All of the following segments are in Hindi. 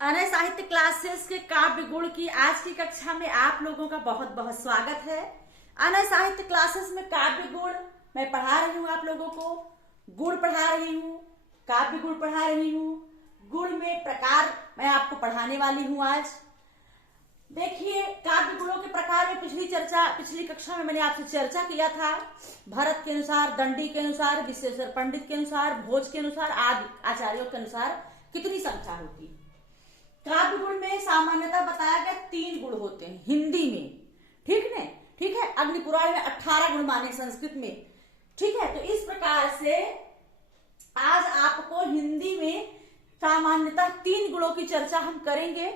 अनय साहित्य क्लासेस के काव्य गुण की आज की कक्षा में आप लोगों का बहुत बहुत स्वागत है। अनय साहित्य क्लासेस में काव्य गुण मैं पढ़ा रही हूँ, आप लोगों को गुण पढ़ा रही हूँ, काव्य गुण पढ़ा रही हूँ। गुण में प्रकार मैं आपको पढ़ाने वाली हूँ आज। देखिए, काव्य गुणों के प्रकार में पिछली कक्षा में मैंने आपसे चर्चा किया था। भरत के अनुसार, दंडी के अनुसार, विश्वेश्वर पंडित के अनुसार, भोज के अनुसार, आदि आचार्यों के अनुसार कितनी संख्या होती है। काव्य गुण में सामान्यतः बताया गया 3 गुण होते हैं हिंदी में, ठीक है। अग्नि पुराण में 18 गुण माने संस्कृत में, ठीक है। तो इस प्रकार से आज आपको हिंदी में सामान्यतः 3 गुणों की चर्चा हम करेंगे।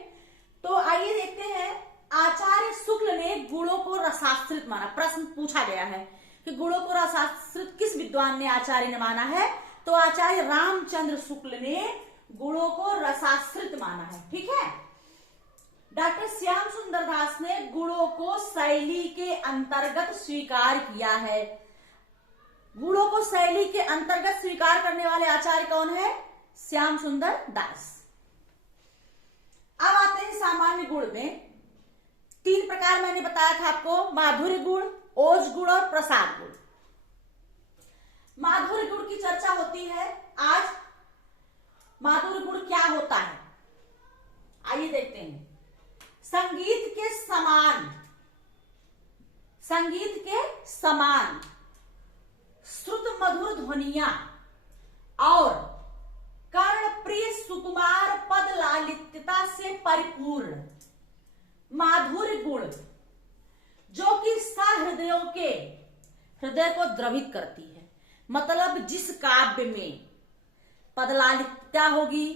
तो आइए देखते हैं, आचार्य शुक्ल ने गुणों को रसाश्रित माना। प्रश्न पूछा गया है कि गुणों को रसाश्रित किस विद्वान ने, आचार्य ने माना है। तो आचार्य रामचंद्र शुक्ल ने गुणों को रसाश्रित माना है, ठीक है। डॉक्टर श्याम सुंदर दास ने गुणों को शैली के अंतर्गत स्वीकार किया है। गुणों को शैली के अंतर्गत स्वीकार करने वाले आचार्य कौन है? श्याम सुंदर दास। अब आते हैं सामान्य गुण में। 3 प्रकार मैंने बताया था आपको, माधुर्य गुण, ओज गुण और प्रसाद गुण। माधुर्य गुण की चर्चा होती है आज। माधुर्य गुण क्या होता है, आइए देखते हैं। संगीत के समान श्रुत मधुर ध्वनियां और कर्ण प्रिय सुकुमार पद लालित्यता से परिपूर्ण माधुर्य गुण, जो कि सहृदयों के हृदय को द्रवित करती है। मतलब जिस काव्य में पदलालित्यता होगी,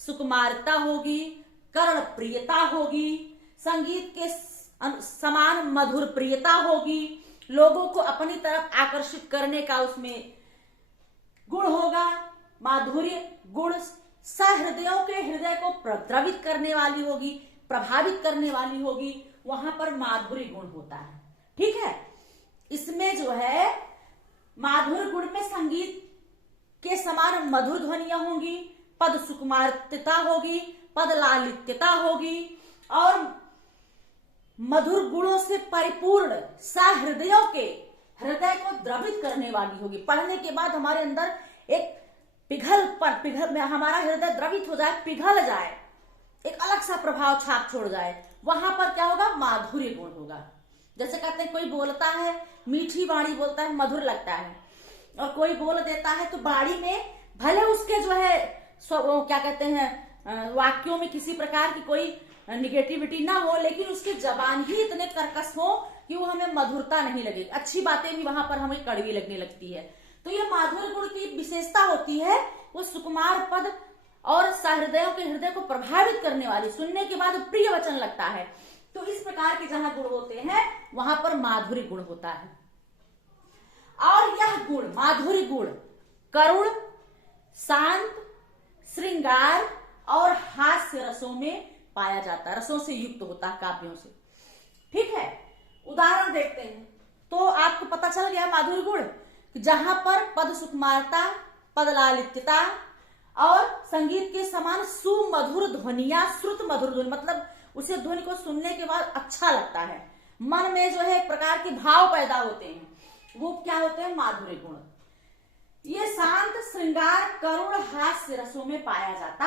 सुकुमारता होगी, कर्ण प्रियता होगी, संगीत के समान मधुर प्रियता होगी, लोगों को अपनी तरफ आकर्षित करने का उसमें गुण होगा। माधुर्य गुण सहृदयों के हृदय को द्रवित करने वाली होगी, प्रभावित करने वाली होगी, वहां पर माधुर्य गुण होता है, ठीक है। इसमें जो है माधुर्य गुण में संगीत के समान मधुर ध्वनियां होंगी, पद सुकुमारता होगी, पद लालित्यता होगी और मधुर गुणों से परिपूर्ण सहृदयों के हृदय को द्रवित करने वाली होगी। पढ़ने के बाद हमारे अंदर एक पिघल में हमारा हृदय द्रवित हो जाए, पिघल जाए, एक अलग सा प्रभाव छाप छोड़ जाए। वहां पर क्या होगा? माधुर्य गुण होगा। जैसे कहते हैं कोई बोलता है, मीठी वाणी बोलता है, मधुर लगता है, और कोई बोल देता है तो बाड़ी में भले उसके जो है क्या कहते हैं वाक्यों में किसी प्रकार की कोई निगेटिविटी ना हो, लेकिन उसकी जबान ही इतने कर्कश हो कि वो हमें मधुरता नहीं लगेगी, अच्छी बातें भी वहां पर हमें कड़वी लगने लगती है। तो ये माधुर्य गुण की विशेषता होती है, वो सुकुमार पद और सहृदयों के हृदय को प्रभावित करने वाली, सुनने के बाद प्रिय वचन लगता है। तो इस प्रकार के जहां गुण होते हैं वहां पर माधुर्य गुण होता है। और यह गुण, माधुर्य गुण, करुण, शांत, श्रृंगार और हास्य रसों में पाया जाता है, रसों से युक्त होता है, काव्यों से, ठीक है। उदाहरण देखते हैं तो आपको पता चल गया माधुर्य गुण, जहां पर पद सुकुमारता, पद लालित्यता और संगीत के समान सुमधुर ध्वनिया, श्रुत मधुर ध्वनि, मतलब उसे ध्वनि को सुनने के बाद अच्छा लगता है, मन में जो है एक प्रकार के भाव पैदा होते हैं, वो क्या होते हैं? माधुर्य गुण। ये शांत, श्रृंगार, करुण, हास्य रसों में पाया जाता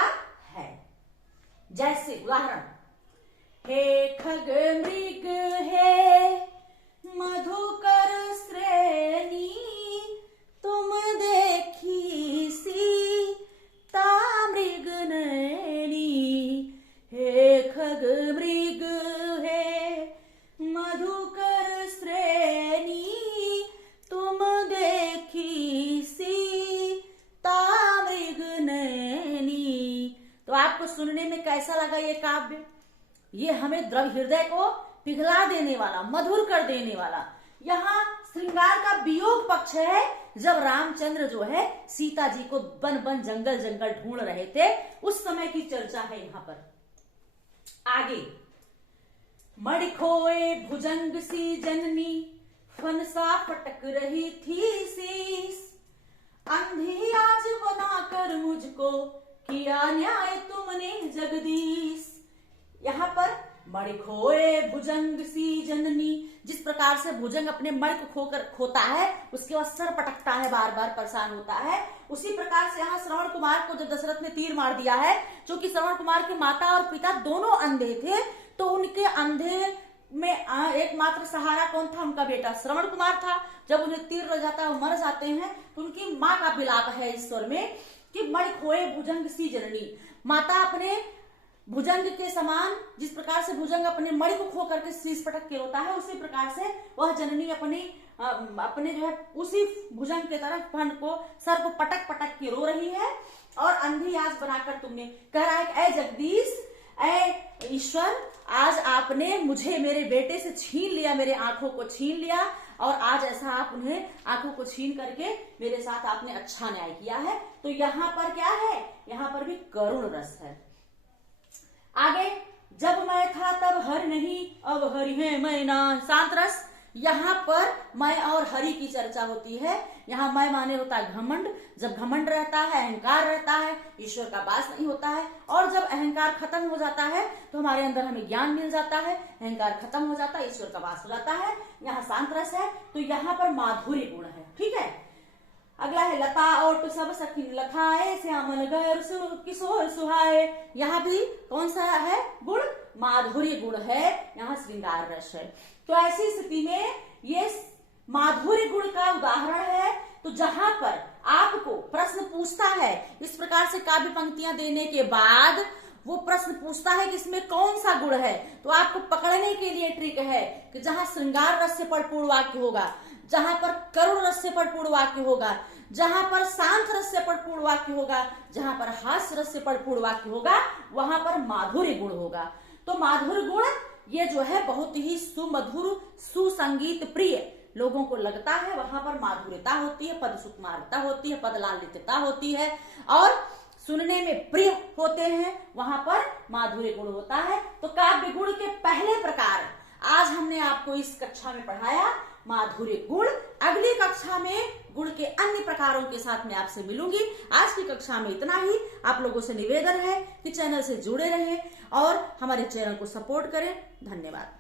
है। जैसे उदाहरण, हे खग मृग हे मधुकर श्रेणी, तुम देखी सीता मृग नैनी। हे खग मृग हे मधुकर श्रेणी, तुम देखी सीता मृग नैनी। तो आपको सुनने में कैसा लगा ये काव्य? ये हमें हृदय को पिघला देने वाला, मधुर कर देने वाला। यहाँ श्रृंगार का वियोग पक्ष है, जब रामचंद्र जो है सीता जी को बन बन जंगल जंगल ढूंढ रहे थे, उस समय की चर्चा है यहाँ पर। आगे, मणि खोए भुजंग सी जननी, फनसा फटक रही थी शीस, अंधी आज बनाकर मुझको किया न्याय तुमने जगदीश। यहाँ पर मणि खोए भुजंग सी जननी, जिस प्रकार से भुजंग अपने मणि को खोता है, उसके बाद सर पटकता है, बार बार परेशान होता है, उसी प्रकार से यहाँ श्रवण कुमार को जब दशरथ ने तीर मार दिया है, क्योंकि श्रवण कुमार के माता और पिता दोनों अंधे थे, तो उनके अंधे में एकमात्र सहारा कौन था? उनका बेटा श्रवण कुमार था। जब उन्हें तीर लग जाता है, वो मर जाते हैं, तो उनकी माँ का विलाप है ईश्वर में कि मणि खोए भुजंग सी जननी। माता अपने भुजंग के समान, जिस प्रकार से भुजंग अपने मणि को खो करके शीश पटक के रोता है, उसी प्रकार से वह जननी अपने जो है उसी भुजंग के तरफ फन को, सर को पटक पटक के रो रही है। और अंधी आज बनाकर तुमने, कह रहा है, ऐ जगदीश, ऐ ईश्वर, आज आपने मुझे मेरे बेटे से छीन लिया, मेरे आंखों को छीन लिया, और आज ऐसा आप उन्हें आंखों को छीन करके मेरे साथ आपने अच्छा न्याय किया है। तो यहाँ पर क्या है? यहाँ पर भी करुण रस है। आगे, जब मैं था तब हर नहीं, अब हरि है मैं ना, शांत रस। यहाँ पर मैं और हरि की चर्चा होती है। यहाँ मैं माने होता है घमंड, जब घमंड रहता है, अहंकार रहता है, ईश्वर का वास नहीं होता है, और जब अहंकार खत्म हो जाता है तो हमारे अंदर हमें ज्ञान मिल जाता है, अहंकार खत्म हो जाता है, ईश्वर का वास हो जाता है। यहाँ शांत रस है, तो यहाँ पर माधुर्य गुण है। ठीक है, अगला है लता और सब सखिन लखाए, श्यामल गैर किशोर सुहाए। यहाँ भी कौन सा है गुण? माधुर्य गुण है, यहाँ श्रृंगार रस है। तो ऐसी स्थिति में ये माधुर्य गुण का उदाहरण है। तो जहां पर आपको प्रश्न पूछता है, इस प्रकार से काव्य पंक्तियां देने के बाद वो प्रश्न पूछता है कि इसमें कौन सा गुण है, तो आपको पकड़ने के लिए ट्रिक है कि जहां श्रृंगार रस से परिपूर्ण वाक्य होगा, जहां पर करुण रस से परिपूर्ण वाक्य होगा, जहां पर शांत रस से परिपूर्ण वाक्य होगा, जहां पर हास्य रस से परिपूर्ण वाक्य होगा, वहां पर माधुर्य गुण होगा। तो माधुर्य गुण ये जो है बहुत ही सुमधुर, सुसंगीत प्रिय लोगों को लगता है, वहां पर माधुर्यता होती है, पद सुकुमारता होती है, पद लालित्यता होती है, और सुनने में प्रिय होते हैं, वहां पर माधुर्य गुण होता है। तो काव्य गुण के पहले प्रकार आज हमने आपको इस कक्षा में पढ़ाया, माधुर्य गुण। अगली कक्षा में गुण के अन्य प्रकारों के साथ मैं आपसे मिलूंगी। आज की कक्षा में इतना ही। आप लोगों से निवेदन है कि चैनल से जुड़े रहें और हमारे चैनल को सपोर्ट करें। धन्यवाद।